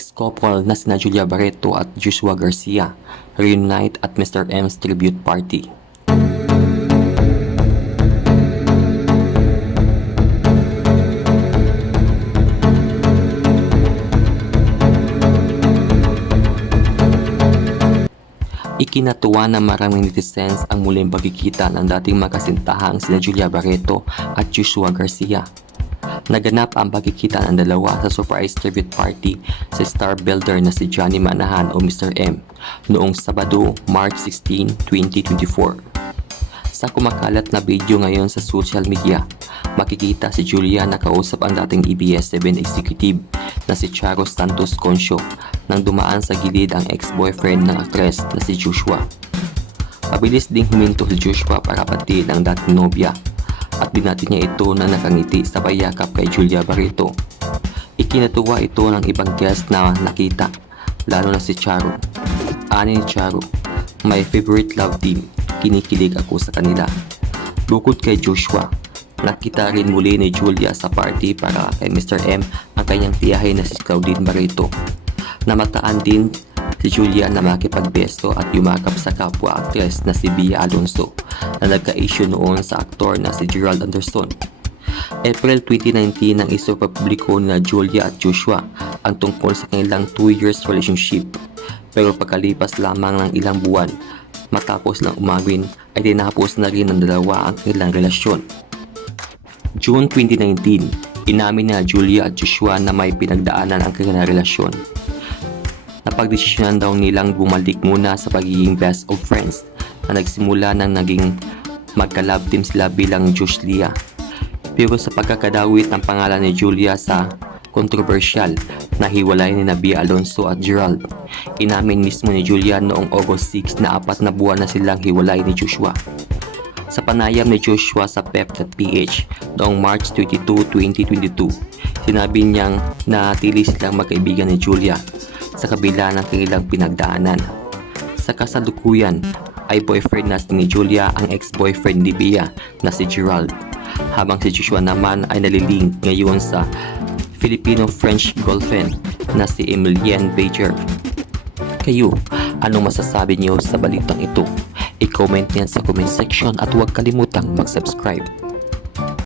Ex-couple na sina Julia Barreto at Joshua Garcia reunite at Mr. M's tribute party. Ikinatuwa ng maraming netizens ang muling pagkikita ng dating magkasintahang sina Julia Barreto at Joshua Garcia. Naganap ang pagkikita ng dalawa sa surprise tribute party sa star builder na si Johnny Manahan o Mr. M noong Sabado, March 16, 2024. Sa kumakalat na video ngayon sa social media, makikita si Julia na kausap ang dating ABS-CBN executive na si Charo Santos Concio nang dumaan sa gilid ang ex-boyfriend ng aktres na si Joshua. Mabilis ding huminto si Joshua para patiin ang dating nobya at binati niya ito na nakangiti sa payakap kay Julia Barreto. Ikinatuwa ito ng ibang guest na nakita, lalo na si Charo. Ani ni Charo, "My favorite love team, kinikilig ako sa kanila." Bukod kay Joshua, nakita rin muli ni Julia sa party para kay Mr. M ang kanyang tiyahin na si Claudine Barreto. Namataan din si Julia na makipagbeso at yumakap sa kapwa aktres na si Bea Alonso na nagka-issue noon sa aktor na si Gerald Anderson. April 2019 nang isopubliko ni Julia at Joshua ang tungkol sa kanilang 2 years relationship. Pero pagkalipas lamang ng ilang buwan, matapos lang umawin ay tinapos na rin ng dalawa ang kanilang relasyon. June 2019, inamin na Julia at Joshua na may pinagdaanan ang kanilang relasyon. Napagdesisyonan daw nilang bumalik muna sa pagiging best of friends na nagsimula nang naging magka-love team sila bilang Josh Lia. Pero sa pagkakadawit ng pangalan ni Julia sa kontrobersyal na hiwalay ni Bea Alonso at Gerald, inamin mismo ni Julia noong August 6 na 4 na buwan na silang hiwalay ni Joshua. Sa panayam ni Joshua sa pep.ph noong March 22, 2022, sinabi niyang natili silang magkaibigan ni Julia sa kabila ng kanilang pinagdaanan. Sa kasalukuyan ay boyfriend na ni Julia ang ex-boyfriend ni Bea na si Gerald, habang si Joshua naman ay naliling ngayon sa Filipino-French girlfriend na si Emilienne Bajer. Kayo, anong masasabi niyo sa balitang ito? I-comment niyan sa comment section at huwag kalimutang mag-subscribe.